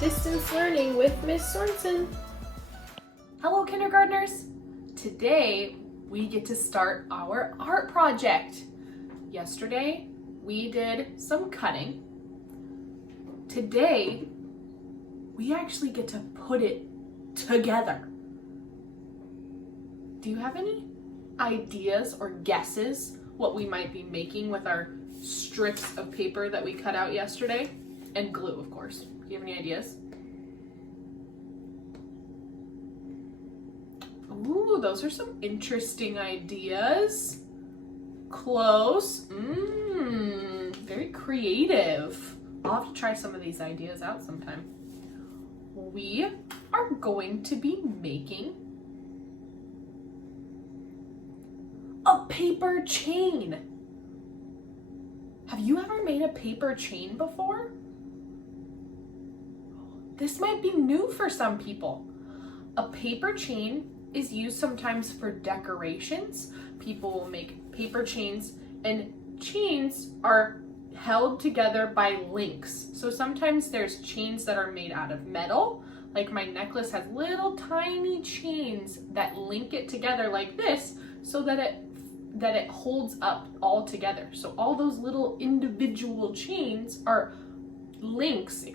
Distance Learning with Miss Sorensen. Hello, kindergartners! Today we get to start our art project. Yesterday we did some cutting. Today we actually get to put it together. Do you have any ideas or guesses what we might be making with our strips of paper that we cut out yesterday? And glue, of course. Do you have any ideas? Ooh, those are some interesting ideas. Close. Very creative. I'll have to try some of these ideas out sometime. We are going to be making a paper chain. Have you ever made a paper chain before? This might be new for some people. A paper chain is used sometimes for decorations. People will make paper chains, and chains are held together by links. So sometimes there's chains that are made out of metal. Like my necklace has little tiny chains that link it together like this so that it holds up all together. So all those little individual chains are links,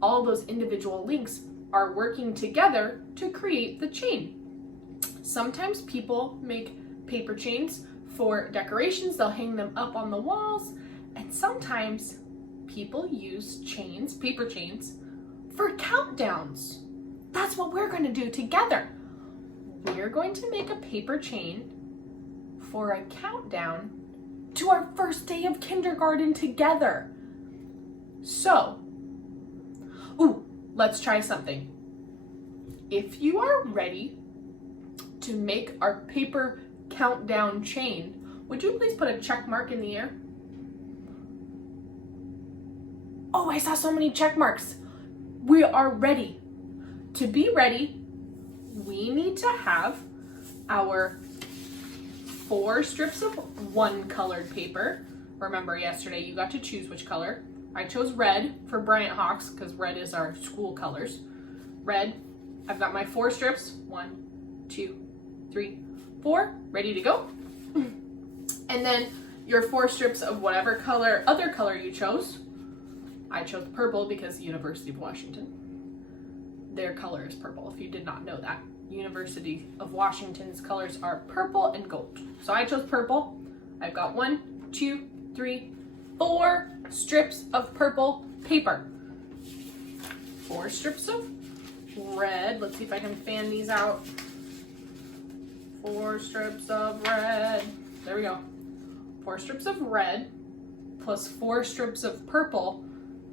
all those individual links are working together to create the chain. Sometimes people make paper chains for decorations. They'll hang them up on the walls. And sometimes people use paper chains, for countdowns. That's what we're going to do together. We're going to make a paper chain for a countdown to our first day of kindergarten together. So, let's try something. If you are ready to make our paper countdown chain, would you please put a check mark in the air? Oh, I saw so many check marks. We are ready. To be ready, we need to have our 4 strips of one colored paper. Remember yesterday you got to choose which color. I chose red for Bryant Hawks because red is our school colors. Red. I've got my 4 strips. 1, 2, 3, 4. Ready to go. And then your 4 strips of whatever other color you chose. I chose purple because University of Washington. Their color is purple, if you did not know that. University of Washington's colors are purple and gold. So I chose purple. I've got 1, 2, 3, 4 strips of purple paper. 4 strips of red. Let's see if I can fan these out. 4 strips of red. There we go. 4 strips of red plus 4 strips of purple.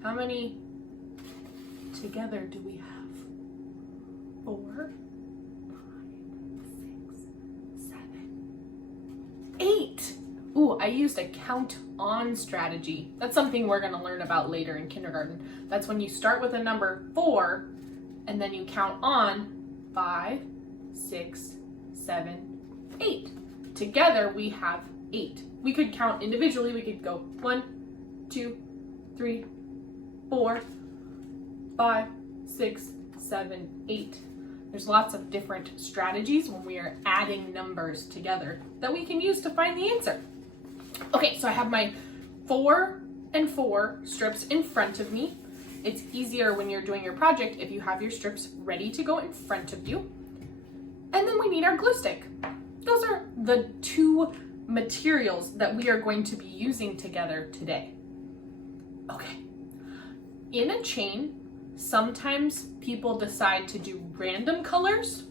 How many together do we have? 4, 5, 6, 7, 8. Ooh, I used a count on strategy. That's something we're going to learn about later in kindergarten. That's when you start with a number 4 and then you count on 5, 6, 7, 8. Together we have 8. We could count individually. We could go 1, 2, 3, 4, 5, 6, 7, 8. There's lots of different strategies when we are adding numbers together that we can use to find the answer. Okay, so I have my 4 and 4 strips in front of me. It's easier when you're doing your project if you have your strips ready to go in front of you. And then we need our glue stick. Those are the 2 materials that we are going to be using together today. Okay. In a chain, sometimes people decide to do random colors.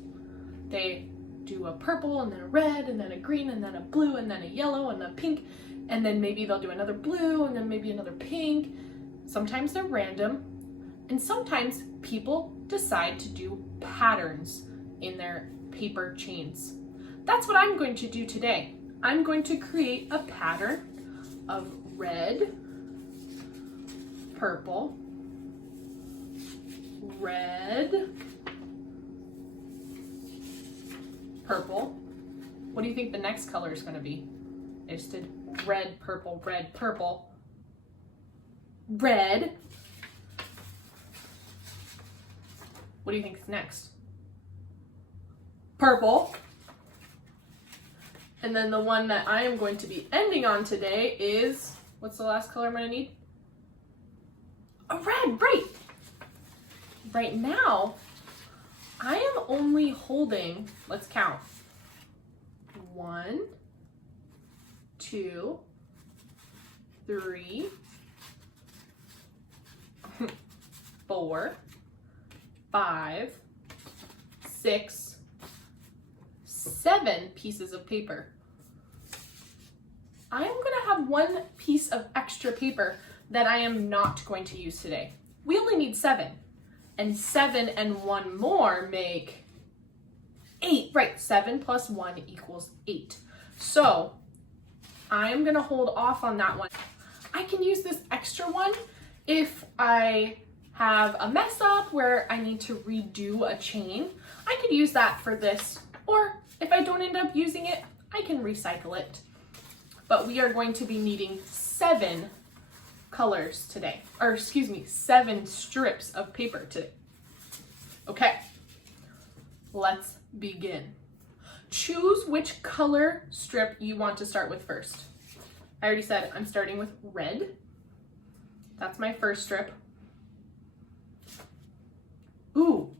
They do a purple and then a red and then a green and then a blue and then a yellow and a pink, and then maybe they'll do another blue and then maybe another pink. Sometimes they're random, and sometimes people decide to do patterns in their paper chains. That's what I'm going to do today. I'm going to create a pattern of red, purple, red, purple. What do you think the next color is going to be? I just did red, purple, red, purple, red, What do you think is next? Purple. And then the one that I am going to be ending on today is, what's the last color I'm going to need? A red, right. Right now, I am only holding, let's count. 1, 2, 3, 4, 5, 6, 7 pieces of paper. I am going to have 1 piece of extra paper that I am not going to use today. We only need 7. And 7 and 1 more make 8. Right, 7 plus 1 equals 8. So I'm going to hold off on that one. I can use this extra one if I have a mess up where I need to redo a chain. I could use that for this, or if I don't end up using it, I can recycle it. But we are going to be needing 7 colors today, or excuse me, 7 strips of paper today. Okay, let's begin. Choose which color strip you want to start with first. I already said I'm starting with red. That's my first strip. Ooh,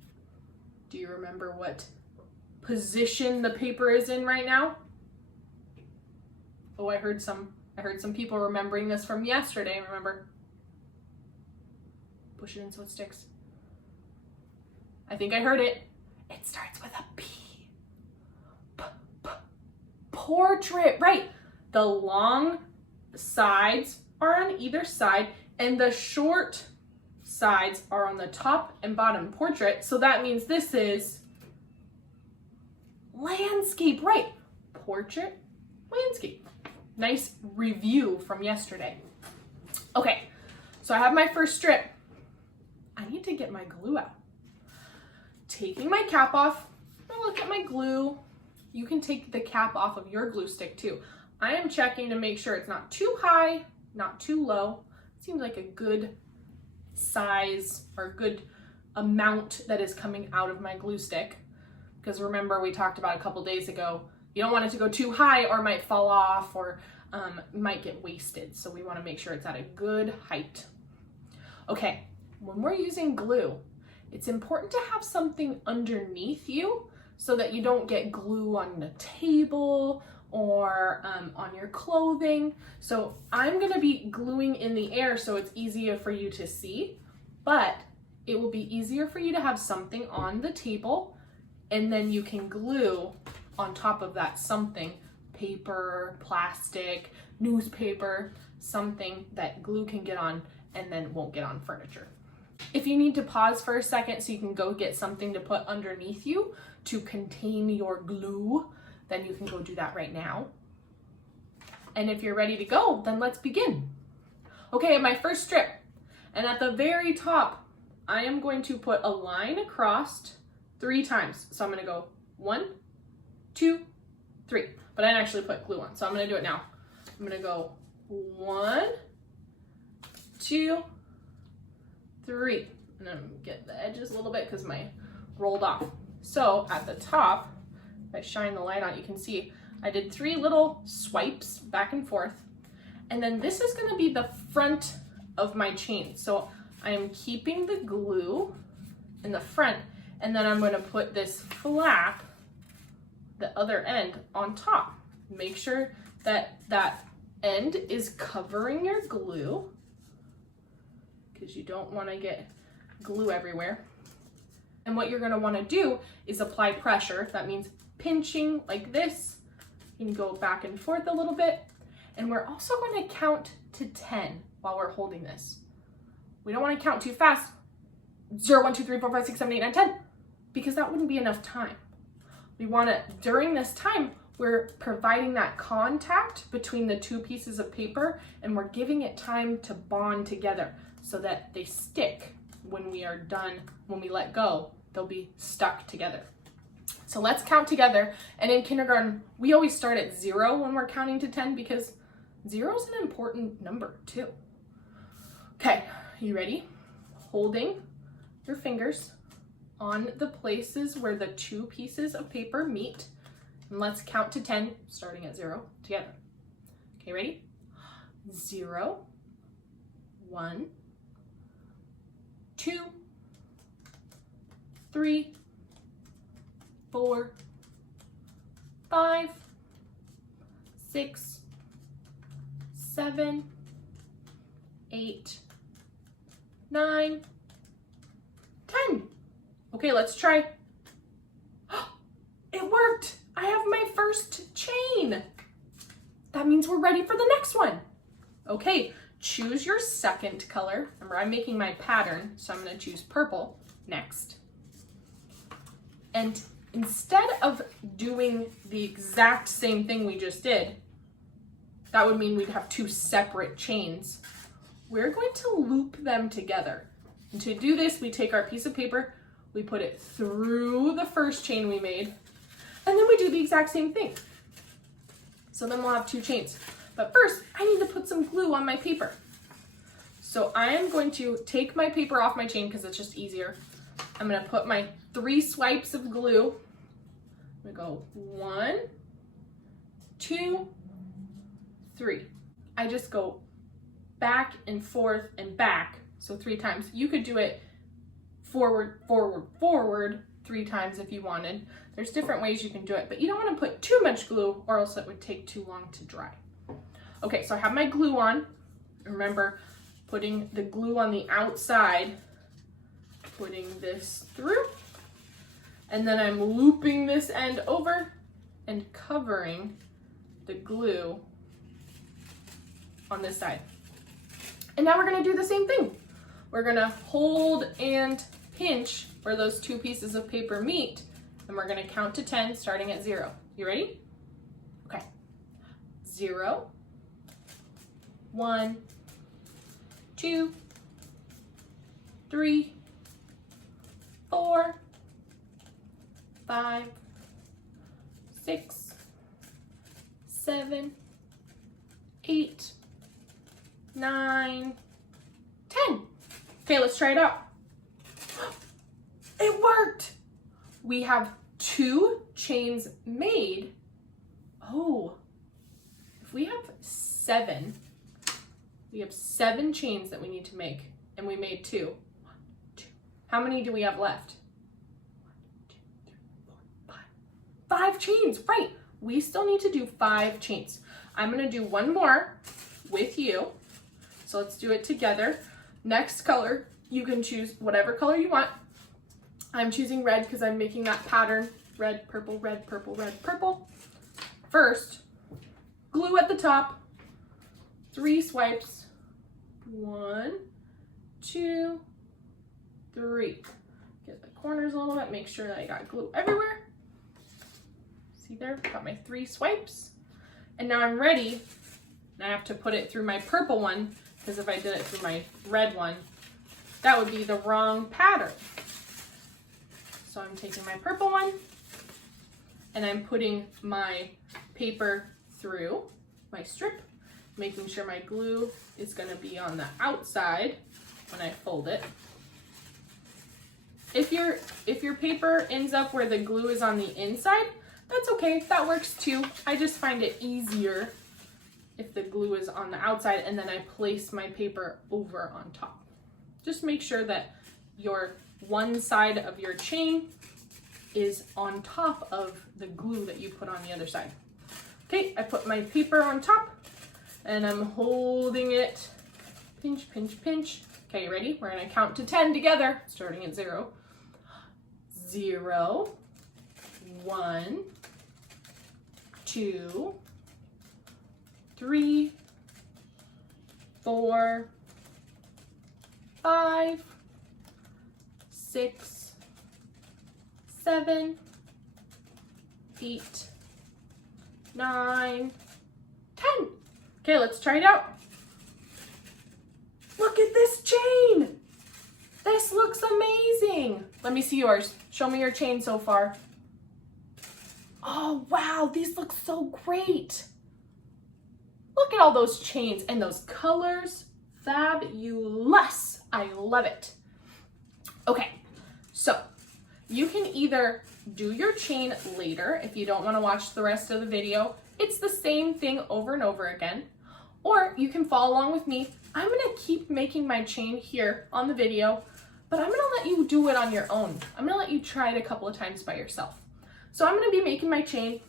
do you remember what position the paper is in right now? Oh, I heard some people remembering this from yesterday. Remember? Push it in so it sticks. I think I heard it. It starts with a P. Portrait, right. The long sides are on either side and the short sides are on the top and bottom. Portrait, so that means this is landscape, right. Portrait, landscape. Nice review from yesterday. Okay, so I have my first strip. I need to get my glue out. Taking my cap off, I look at my glue. You can take the cap off of your glue stick too. I am checking to make sure it's not too high, not too low. Seems like a good size or good amount that is coming out of my glue stick. Because remember, we talked about a couple days ago, you don't want it to go too high or it might fall off or might get wasted. So we want to make sure it's at a good height. Okay, when we're using glue, it's important to have something underneath you so that you don't get glue on the table or on your clothing. So I'm going to be gluing in the air so it's easier for you to see, but it will be easier for you to have something on the table, and then you can glue on top of that something, paper, plastic, newspaper, something that glue can get on and then won't get on furniture. If you need to pause for a second so you can go get something to put underneath you to contain your glue, then you can go do that right now. And if you're ready to go, then let's begin. Okay, my first strip. And at the very top, I am going to put a line across 3 times. So I'm going to go 1, 2, 3. But I didn't actually put glue on, so I'm going to do it now. I'm going to go 1, 2, 3. And then get the edges a little bit because my rolled off. So at the top, if I shine the light on, you can see I did 3 little swipes back and forth. And then this is going to be the front of my chain. So I am keeping the glue in the front, and then I'm going to put this flap, the other end, on top. Make sure that that end is covering your glue because you don't want to get glue everywhere. And what you're going to want to do is apply pressure. That means pinching like this. You can go back and forth a little bit. And we're also going to count to 10 while we're holding this. We don't want to count too fast. 0, 1, 2, 3, 4, 5, 6, 7, 8, 9, 10. Because that wouldn't be enough time. We want to, during this time, we're providing that contact between the 2 pieces of paper, and we're giving it time to bond together so that they stick when we are done. When we let go, they'll be stuck together. So let's count together. And in kindergarten, we always start at 0 when we're counting to 10 because 0 is an important number too. Okay, you ready? Holding your fingers on the places where the two pieces of paper meet. And let's count to 10, starting at 0 together. Okay, ready? 0, 1, 2, 3, 4, 5, 6, 7, 8, 9, 10. Okay, let's try. It worked. I have my first chain. That means we're ready for the next one. Okay, choose your second color. Remember, I'm making my pattern, so I'm going to choose purple next. And instead of doing the exact same thing we just did, that would mean we'd have two separate chains. We're going to loop them together. And to do this, we take our piece of paper, we put it through the first chain we made, and then we do the exact same thing. So then we'll have two chains. But first, I need to put some glue on my paper. So I am going to take my paper off my chain because it's just easier. I'm going to put my 3 swipes of glue. I'm going to go 1, 2, 3. I just go back and forth and back, so 3 times. You could do it forward, forward, forward 3 times if you wanted. There's different ways you can do it, but you don't want to put too much glue or else it would take too long to dry. Okay, so I have my glue on. Remember, putting the glue on the outside, putting this through, and then I'm looping this end over and covering the glue on this side. And now we're gonna do the same thing. We're gonna hold and pinch where those two pieces of paper meet, and we're gonna count to 10 starting at 0. You ready? Okay. 0, 1, 2, 3, 4, 5, 6, 7, 8, 9, 10. Okay, let's try it out. It worked. We have 2 chains made. Oh, if we have 7, we have 7 chains that we need to make, and we made 2. 1, 2. How many do we have left? 1, 2, 3, 4, 5. 5 chains, right. We still need to do 5 chains. I'm gonna do one more with you. So let's do it together. Next color, you can choose whatever color you want. I'm choosing red because I'm making that pattern. Red, purple, red, purple, red, purple. First, glue at the top. 3 swipes. 1, 2, 3. Get the corners a little bit, make sure that I got glue everywhere. See there, got my 3 swipes. And now I'm ready. And I have to put it through my purple one, because if I did it through my red one, that would be the wrong pattern. So I'm taking my purple one, and I'm putting my paper through my strip, making sure my glue is going to be on the outside when I fold it. If your paper ends up where the glue is on the inside, that's okay, that works too. I just find it easier if the glue is on the outside and then I place my paper over on top. Just make sure that your one side of your chain is on top of the glue that you put on the other side. Okay, I put my paper on top and I'm holding it. Pinch, pinch, pinch. Okay, you ready? We're gonna count to 10 together, starting at 0. 0, 1, 2, 3, 4, 5, 6, 7, 8, 9, 10. Okay, let's try it out. Look at this chain. This looks amazing. Let me see yours. Show me your chain so far. Oh, wow, these look so great. Look at all those chains and those colors. Fabulous. I love it. Okay, so You can either do your chain later if you don't want to watch the rest of the video. It's the same thing over and over again. Or you can follow along with me. I'm going to keep making my chain here on the video, but I'm going to let you do it on your own. I'm going to let you try it a couple of times by yourself. So I'm going to be making my chain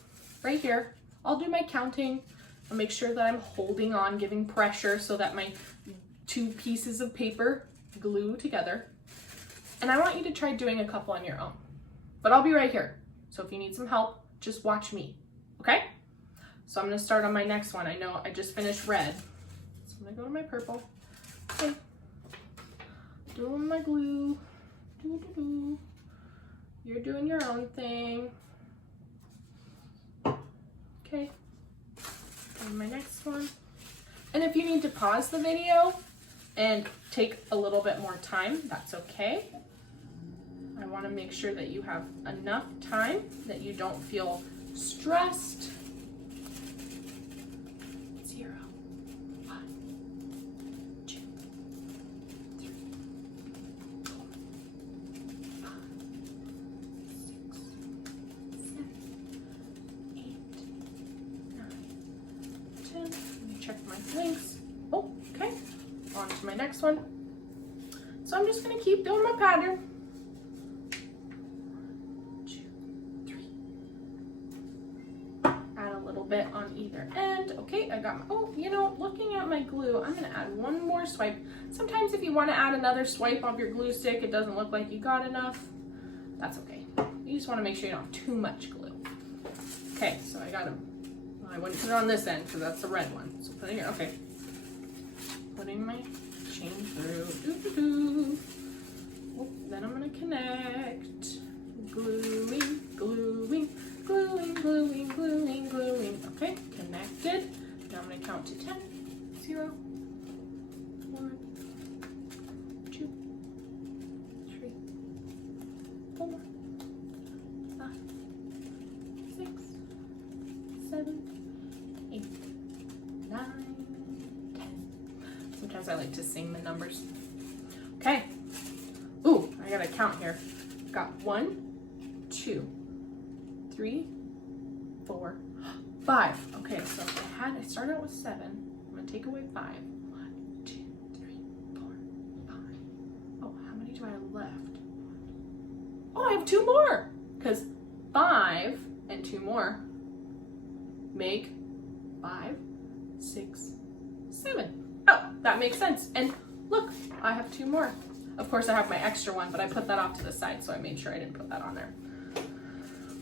right here. I'll do my counting. I'll make sure that I'm holding on, giving pressure so that my two pieces of paper glue together. And I want you to try doing a couple on your own. But I'll be right here. So if you need some help, just watch me, okay? So I'm gonna start on my next one. I know I just finished red. So I'm gonna go to my purple. Okay. Doing my glue. Doo-doo-doo. You're doing your own thing. Okay. And my next one. And if you need to pause the video and take a little bit more time, that's okay. I want to make sure that you have enough time that you don't feel stressed. 0, 1, 2, 3, 4, 5, 6, 7, 8, 9, 10. Let me check my links. Oh, okay. On to my next one. So I'm just going to keep doing my pattern. 1, 2, 3. Add a little bit on either end. Okay, I got my, oh, you know, looking at my glue, I'm going to add one more swipe. Sometimes if you want to add another swipe of your glue stick, it doesn't look like you got enough. That's okay. You just want to make sure you don't have too much glue. Okay, so I got them. Well, I wouldn't put it on this end because that's the red one. So put it here. Okay. Putting my chain through. Doo-doo-doo. Oh, then I'm going to connect. Gluing, gluing, gluing, gluing, gluing, gluing. Okay, connected. Now I'm going to count to 10. 0, 1, 2, 3, 4, 5, 6, 7, 8, 9, 10. Sometimes I like to sing the numbers. Okay. Ooh, I gotta count here. Got 1, 2, 3, 4, 5. Okay, so if I started out with 7. I'm gonna take away 5. 1, 2, 3, 4, 5. Oh, how many do I have left? Oh, I have 2 more. Because 5 and 2 more make 5, 6, 7. Oh, that makes sense. And look, I have 2 more. Of course, I have my extra one, but I put that off to the side, so I made sure I didn't put that on there.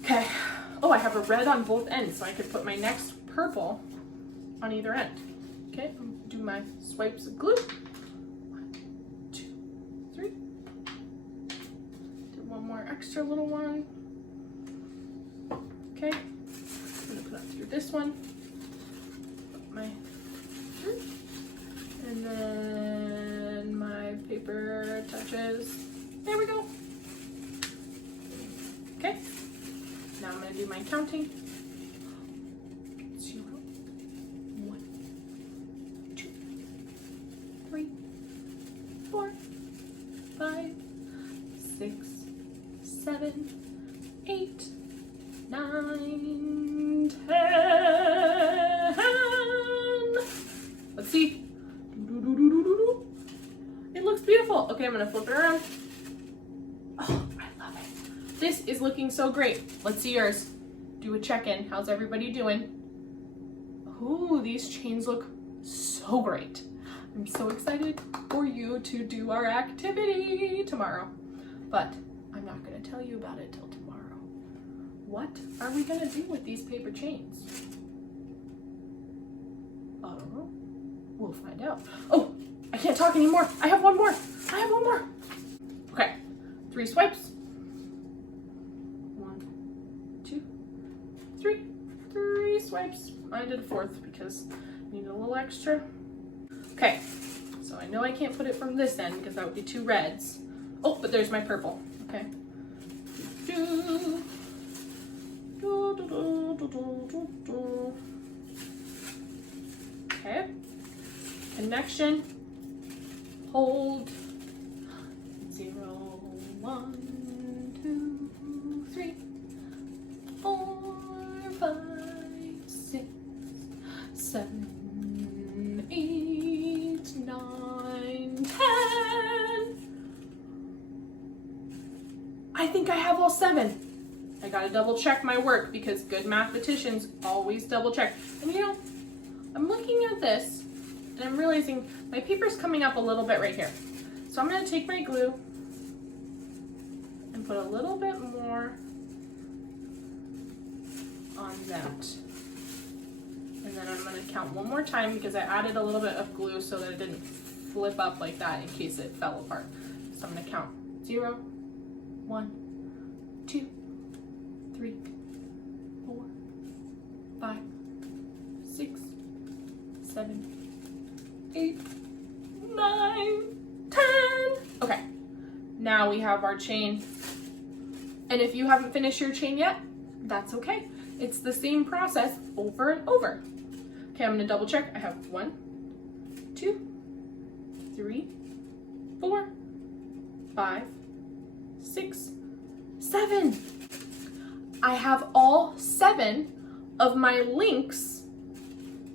Okay. Oh, I have a red on both ends, so I could put my next purple on either end. Okay, do my swipes of glue. 1, 2, 3. Do one more extra little one. Okay. I'm gonna put that through this one. Put my through. And then my paper touches. There we go. Okay. Now I'm going to do my counting. 0, 1, 2, 3, 4, 5, 6, 7, 8, 9, 10. Let's see. It looks beautiful. Okay, I'm gonna flip it around. Oh, I love it. This is looking so great. Let's see yours. Do a check-in. How's everybody doing? Ooh, these chains look so great. I'm so excited for you to do our activity tomorrow. But I'm not gonna tell you about it till tomorrow. What are we gonna do with these paper chains? I don't know. We'll find out. Oh, I can't talk anymore. I have one more. I have one more. Okay, 3 swipes. 1, 2, 3. 3 swipes. I did a 4th because I need a little extra. Okay, so I know I can't put it from this end because that would be 2 reds. Oh, but there's my purple. Okay. Do, do, do, do, do, do, do. Okay. Connection. Hold. 0, 1, 2, think I have all 7. I gotta double check my work because good mathematicians always double check. And you know, I'm looking at this and I'm realizing my paper's coming up a little bit right here. So I'm gonna take my glue and put a little bit more on that. And then I'm gonna count one more time because I added a little bit of glue so that it didn't flip up like that in case it fell apart. So I'm gonna count 0, 1, 2, 3, 4, 5, 6, 7, 8, 9, 10. Okay, now we have our chain. And if you haven't finished your chain yet, that's okay. It's the same process over and over. Okay, I'm gonna double check. I have 1, 2, 3, 4, 5, 6, 7. I have all 7 of my links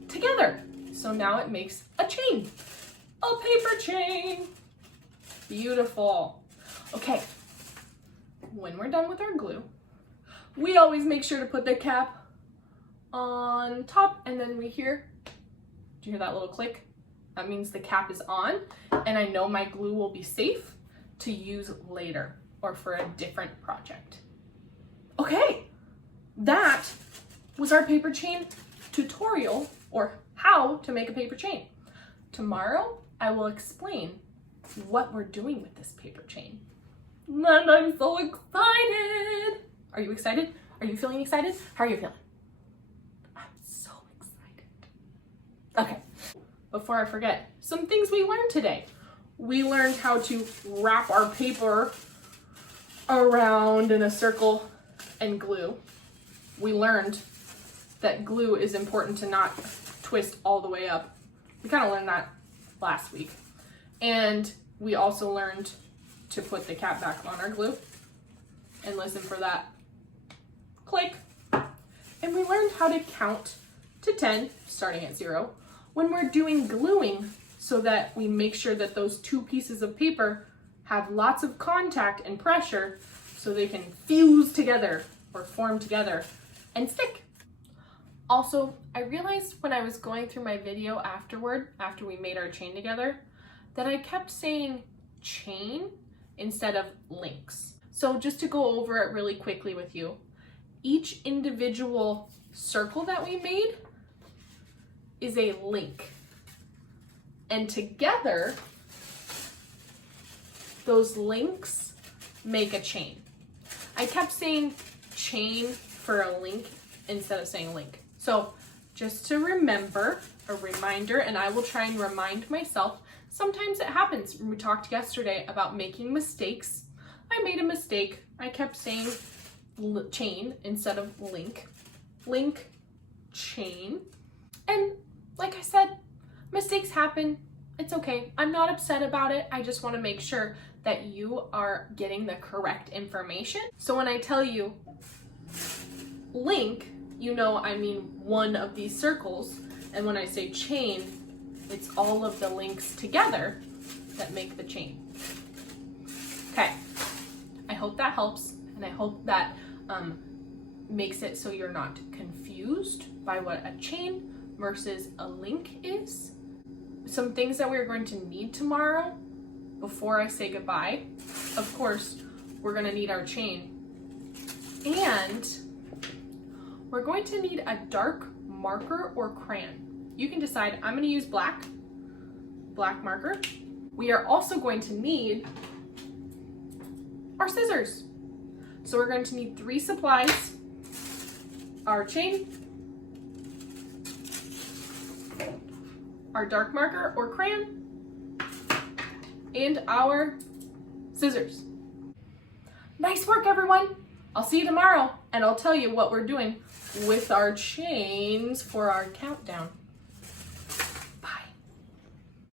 together. So now it makes a chain, a paper chain. Beautiful. Okay, when we're done with our glue, we always make sure to put the cap on top, and then do you hear that little click? That means the cap is on, and I know my glue will be safe to use later or for a different project. Okay, that was our paper chain tutorial, or how to make a paper chain. Tomorrow, I will explain what we're doing with this paper chain. And I'm so excited. Are you excited? Are you feeling excited? How are you feeling? I'm so excited. Okay, before I forget, some things we learned today. We learned how to wrap our paper around in a circle and glue. We learned that glue is important to not twist all the way up. We kind of learned that last week. And we also learned to put the cap back on our glue, and listen for that click. And we learned how to count to 10, starting at 0, when we're doing gluing, so that we make sure that those 2 pieces of paper have lots of contact and pressure so they can fuse together or form together and stick. Also, I realized when I was going through my video after we made our chain together, that I kept saying chain instead of links. So just to go over it really quickly with you, each individual circle that we made is a link. And together, those links make a chain. I kept saying chain for a link instead of saying link. So just to remember, a reminder, and I will try and remind myself. Sometimes it happens. We talked yesterday about making mistakes. I made a mistake. I kept saying chain instead of link. Link, chain. And like I said, mistakes happen. It's okay. I'm not upset about it. I just want to make sure that you are getting the correct information. So when I tell you link, you know I mean one of these circles. And when I say chain, it's all of the links together that make the chain. Okay, I hope that helps, and I hope that makes it so you're not confused by what a chain versus a link is. Some things that we're going to need tomorrow before I say goodbye. Of course, we're going to need our chain, and we're going to need a dark marker or crayon. You can decide. I'm going to use black marker. We are also going to need our scissors. So we're going to need 3 supplies: our chain, our dark marker or crayon, and our scissors. Nice work, everyone. I'll see you tomorrow, and I'll tell you what we're doing with our chains for our countdown.